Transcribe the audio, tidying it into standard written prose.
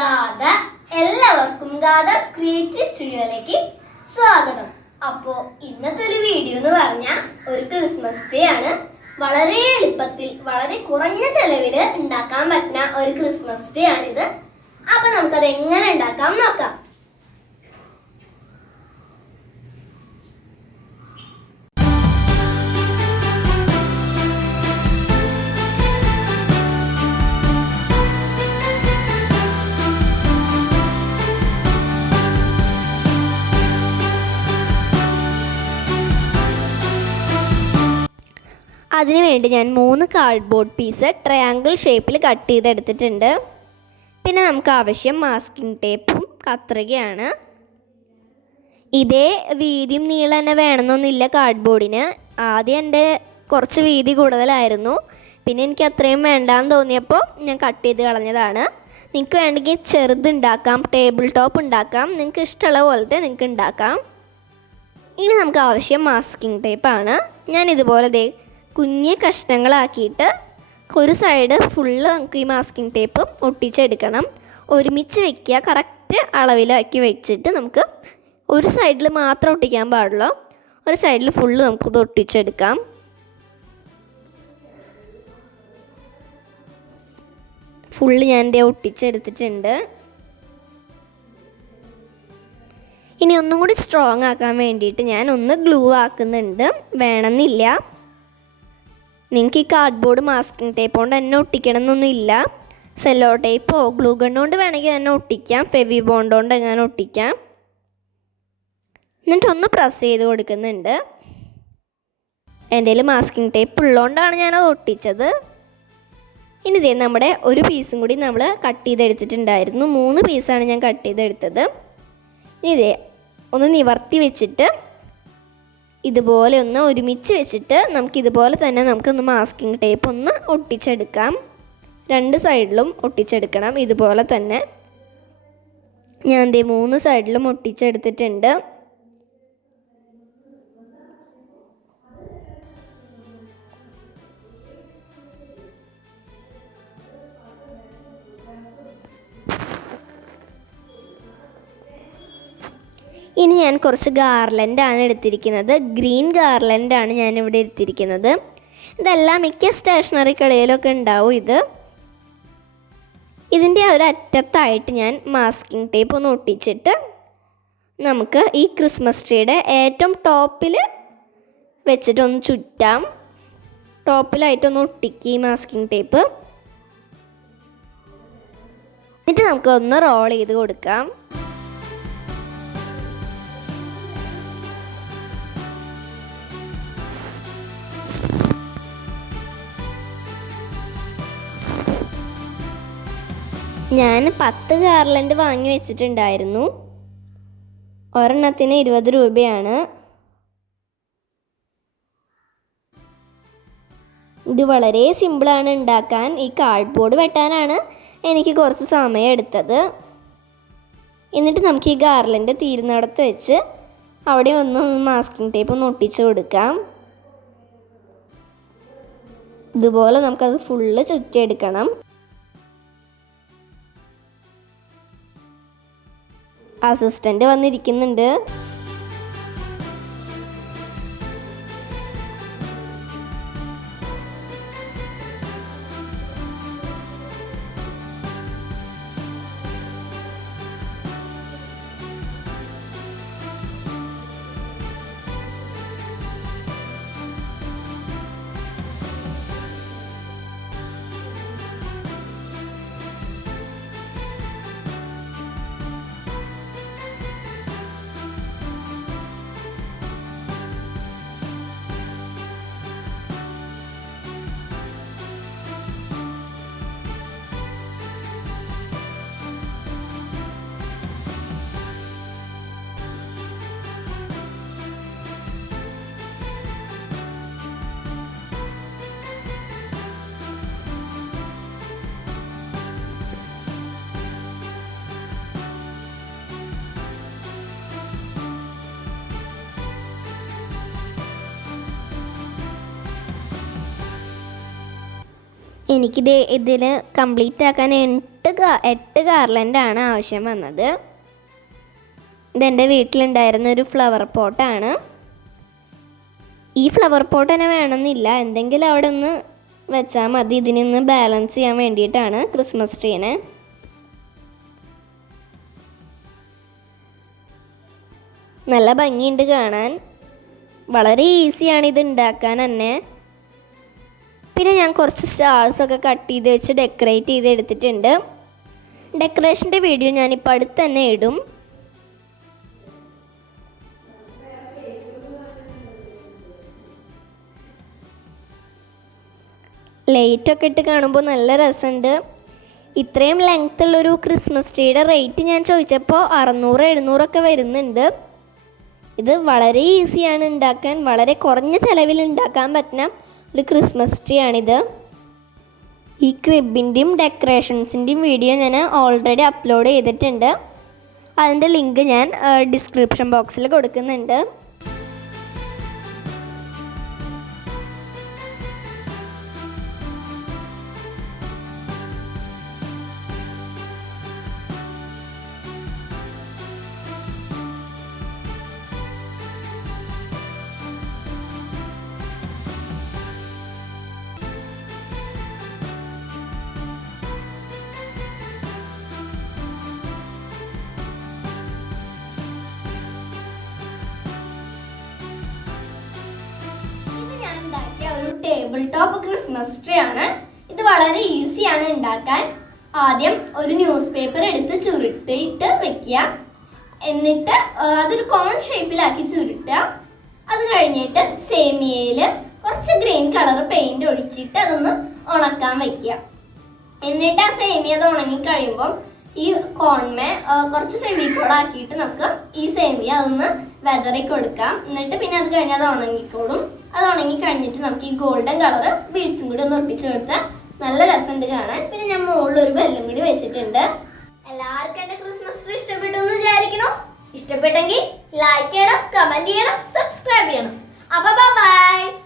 ഗാഥ. എല്ലാവർക്കും ഗാഥാസ് ക്രിയേറ്റീവ് സ്റ്റുഡിയോയിലേക്ക് സ്വാഗതം. അപ്പോൾ ഇന്നത്തെ ഒരു വീഡിയോ എന്ന് പറഞ്ഞാൽ ഒരു ക്രിസ്മസ് ട്രീ ആണ്. വളരെ എളുപ്പത്തിൽ വളരെ കുറഞ്ഞ ചെലവിൽ ഉണ്ടാക്കാൻ പറ്റുന്ന ഒരു ക്രിസ്മസ് ട്രീ ആണിത്. അപ്പൊ നമുക്കത് എങ്ങനെ ഉണ്ടാക്കാം നോക്കാം. അതിനുവേണ്ടി ഞാൻ 3 കാർഡ്ബോർഡ് പീസ് ട്രയാങ്കിൾ ഷേപ്പിൽ കട്ട് ചെയ്തെടുത്തിട്ടുണ്ട്. പിന്നെ നമുക്ക് ആവശ്യം മാസ്കിംഗ് ടേപ്പും കത്രികയാണ്. ഇതേ വീതിയും നീളം തന്നെ വേണമെന്നൊന്നുമില്ല കാർഡ്ബോർഡിന്. ആദ്യം എൻ്റെ കുറച്ച് വീതി കൂടുതലായിരുന്നു, പിന്നെ എനിക്ക് അത്രയും വേണ്ടാന്ന് തോന്നിയപ്പോൾ ഞാൻ കട്ട് ചെയ്ത് കളഞ്ഞതാണ്. നിങ്ങൾക്ക് വേണമെങ്കിൽ ചെറുതുണ്ടാക്കാം, ടേബിൾ ടോപ്പ് ഉണ്ടാക്കാം, നിങ്ങൾക്ക് ഇഷ്ടമുള്ള പോലത്തെ നിങ്ങൾക്ക് ഉണ്ടാക്കാം. ഇനി നമുക്ക് ആവശ്യം മാസ്കിംഗ് ടേപ്പാണ്. ഞാൻ ഇതുപോലെ കുഞ്ഞ് കഷ്ണങ്ങളാക്കിയിട്ട് ഒരു സൈഡ് ഫുള്ള് നമുക്ക് ഈ മാസ്കിംഗ് ടേപ്പ് ഒട്ടിച്ചെടുക്കണം. ഒരുമിച്ച് വയ്ക്കുക, കറക്റ്റ് അളവിലാക്കി വെച്ചിട്ട് നമുക്ക് ഒരു സൈഡിൽ മാത്രം ഒട്ടിക്കാൻ പാടുള്ളൂ. ഒരു സൈഡിൽ ഫുള്ള് നമുക്കിത് ഒട്ടിച്ചെടുക്കാം. ഫുള്ള് ഞാൻ എൻ്റെ ഒട്ടിച്ചെടുത്തിട്ടുണ്ട്. ഇനി ഒന്നും കൂടി സ്ട്രോങ് ആക്കാൻ വേണ്ടിയിട്ട് ഞാൻ ഒന്ന് ഗ്ലൂ ആക്കുന്നുണ്ട്. വേണമെന്നില്ല, നിങ്ങൾക്ക് ഈ കാർഡ്ബോർഡ് മാസ്കിംഗ് ടേപ്പ് കൊണ്ട് തന്നെ ഒട്ടിക്കണം എന്നൊന്നുമില്ല. സെല്ലോ ടേപ്പോ ഗ്ലൂ ഗൺ കൊണ്ട് വേണമെങ്കിൽ തന്നെ ഒട്ടിക്കാം, ഫെവി ബോണ്ട് കൊണ്ട് എങ്ങനെ ഒട്ടിക്കാം. എന്നിട്ടൊന്ന് പ്രസ് ചെയ്ത് കൊടുക്കുന്നുണ്ട്. എൻ്റെ കയ്യിൽ മാസ്കിംഗ് ടേപ്പ് ഉള്ളതുകൊണ്ടാണ് ഞാനത് ഒട്ടിച്ചത്. ഇനി ഇതേ നമ്മുടെ ഒരു പീസും കൂടി നമ്മൾ കട്ട് ചെയ്തെടുത്തിട്ടുണ്ടായിരുന്നു. 3 പീസാണ് ഞാൻ കട്ട് ചെയ്തെടുത്തത്. ഇനി ഇതേ ഒന്ന് നിവർത്തി വെച്ചിട്ട് ഇതുപോലെ ഒന്ന് ഒരുമിച്ച് വെച്ചിട്ട് നമുക്കിതുപോലെ തന്നെ നമുക്കൊന്ന് മാസ്കിംഗ് ടേപ്പ് ഒന്ന് ഒട്ടിച്ചെടുക്കാം. 2 സൈഡിലും ഒട്ടിച്ചെടുക്കണം. ഇതുപോലെ തന്നെ ഞാൻ 3 സൈഡിലും ഒട്ടിച്ചെടുത്തിട്ടുണ്ട്. ഇനി ഞാൻ കുറച്ച് ഗാർലൻഡാണ് എടുത്തിരിക്കുന്നത്. ഗ്രീൻ ഗാർലൻഡാണ് ഞാനിവിടെ എടുത്തിരിക്കുന്നത്. ഇതെല്ലാം മിക്ക സ്റ്റേഷനറി കടയിലൊക്കെ ഉണ്ടാവും. ഇതിൻ്റെ ഒരു അറ്റത്തായിട്ട് ഞാൻ മാസ്കിംഗ് ടേപ്പ് ഒന്ന് ഒട്ടിച്ചിട്ട് നമുക്ക് ഈ ക്രിസ്മസ് ട്രീയുടെ ഏറ്റവും ടോപ്പിൽ വെച്ചിട്ടൊന്ന് ചുറ്റാം. ടോപ്പിലായിട്ടൊന്ന് ഒട്ടിക്കുക ഈ മാസ്കിംഗ് ടേപ്പ്. എന്നിട്ട് നമുക്കൊന്ന് റോൾ ചെയ്ത് കൊടുക്കാം. ഞാൻ 10 ഗാർലൻഡ് വാങ്ങി വെച്ചിട്ടുണ്ടായിരുന്നു. ഒരെണ്ണത്തിന് 20 രൂപയാണ്. ഇത് വളരെ സിമ്പിളാണ് ഉണ്ടാക്കാൻ. ഈ കാർഡ്ബോർഡ് വെട്ടാനാണ് എനിക്ക് കുറച്ച് സമയം എടുത്തത്. എന്നിട്ട് നമുക്ക് ഈ ഗാർലൻഡ് തീരുന്നിടത്ത് വെച്ച് അവിടെ ഒന്ന് മാസ്കിംഗ് ടേപ്പ് ഒന്ന് ഒട്ടിച്ച് കൊടുക്കാം. ഇതുപോലെ നമുക്കത് ഫുള്ള് ചുറ്റിയെടുക്കണം. അസിസ്റ്റൻ്റ് വന്നിരിക്കുന്നുണ്ട്. എനിക്കിത് ഇതിൽ കംപ്ലീറ്റ് ആക്കാൻ 8 ഗാർലൻഡാണ് ആവശ്യം വന്നത്. ഇതെൻ്റെ വീട്ടിലുണ്ടായിരുന്ന ഒരു ഫ്ലവർ പോട്ടാണ്. ഈ ഫ്ലവർ പോട്ട് തന്നെ വേണമെന്നില്ല, എന്തെങ്കിലും അവിടെ ഒന്ന് വെച്ചാൽ മതി. ഇതിനൊന്ന് ബാലൻസ് ചെയ്യാൻ വേണ്ടിയിട്ടാണ് ക്രിസ്മസ് ട്രീനെ. നല്ല ഭംഗിയുണ്ട് കാണാൻ. വളരെ ഈസിയാണ് ഇത് ഉണ്ടാക്കാൻ തന്നെ. പിന്നെ ഞാൻ കുറച്ച് സ്റ്റാർസൊക്കെ കട്ട് ചെയ്ത് വെച്ച് ഡെക്കറേറ്റ് ചെയ്ത് എടുത്തിട്ടുണ്ട്. ഡെക്കറേഷൻ്റെ വീഡിയോ ഞാനിപ്പോൾ അടുത്ത് തന്നെ ഇടും. ലൈറ്റൊക്കെ ഇട്ട് കാണുമ്പോൾ നല്ല രസമുണ്ട്. ഇത്രയും ലെങ്ത് ഉള്ളൊരു ക്രിസ്മസ് ട്രീയുടെ റേറ്റ് ഞാൻ ചോദിച്ചപ്പോൾ 600-700 വരുന്നുണ്ട്. ഇത് വളരെ ഈസിയാണ് ഉണ്ടാക്കാൻ. വളരെ കുറഞ്ഞ ചിലവിൽ ഉണ്ടാക്കാൻ പറ്റുന്ന ഒരു ക്രിസ്മസ് ട്രീ ആണിത്. ഈ ക്രിബിൻ്റെയും ഡെക്കറേഷൻസിൻ്റെയും വീഡിയോ ഞാൻ ഓൾറെഡി അപ്ലോഡ് ചെയ്തിട്ടുണ്ട്. അതിൻ്റെ ലിങ്ക് ഞാൻ ഡിസ്ക്രിപ്ഷൻ ബോക്സിൽ കൊടുക്കുന്നുണ്ട്. ഒരു ടേബിൾ ടോപ്പ് ക്രിസ്മസ് ട്രീ ആണ്. ഇത് വളരെ ഈസിയാണ് ഉണ്ടാക്കാൻ. ആദ്യം ഒരു ന്യൂസ് പേപ്പർ എടുത്ത് ചുരുട്ടിയിട്ട് വെക്കുക. എന്നിട്ട് അതൊരു കോൺ ഷേപ്പിലാക്കി ചുരുട്ടുക. അത് കഴിഞ്ഞിട്ട് സേമിയയിൽ കുറച്ച് ഗ്രീൻ കളർ പെയിന്റ് ഒഴിച്ചിട്ട് അതൊന്ന് ഉണക്കാൻ വെക്കുക. എന്നിട്ട് ആ സേമിയ അത് ഉണങ്ങി കഴിയുമ്പോൾ ഈ കോൺമേ കുറച്ച് ഫെവിക്കോൾ ആക്കിയിട്ട് നമുക്ക് ഈ സേമിയ അതൊന്ന് വെതറി കൊടുക്കാം. എന്നിട്ട് പിന്നെ അത് കഴിഞ്ഞ് അത് ഉണങ്ങിക്കോളും. അത് ഉണങ്ങി കഴിഞ്ഞിട്ട് നമുക്ക് ഈ ഗോൾഡൻ കളർ ബീഡ്സും കൂടി ഒന്ന് ഒട്ടിച്ചു കൊടുത്താൽ നല്ല രസമുണ്ട് കാണാൻ. പിന്നെ ഞാൻ മുകളിൽ ഒരു ബെല്ലും കൂടി വെച്ചിട്ടുണ്ട്. എല്ലാവർക്കും എൻ്റെ ക്രിസ്മസ് ട്രീ ഇഷ്ടപ്പെട്ടു എന്ന് വിചാരിക്കണോ? ഇഷ്ടപ്പെട്ടെങ്കിൽ ലൈക്ക് ചെയ്യണം, കമന്റ് ചെയ്യണം, സബ്സ്ക്രൈബ് ചെയ്യണം. അപ്പോൾ ബൈ.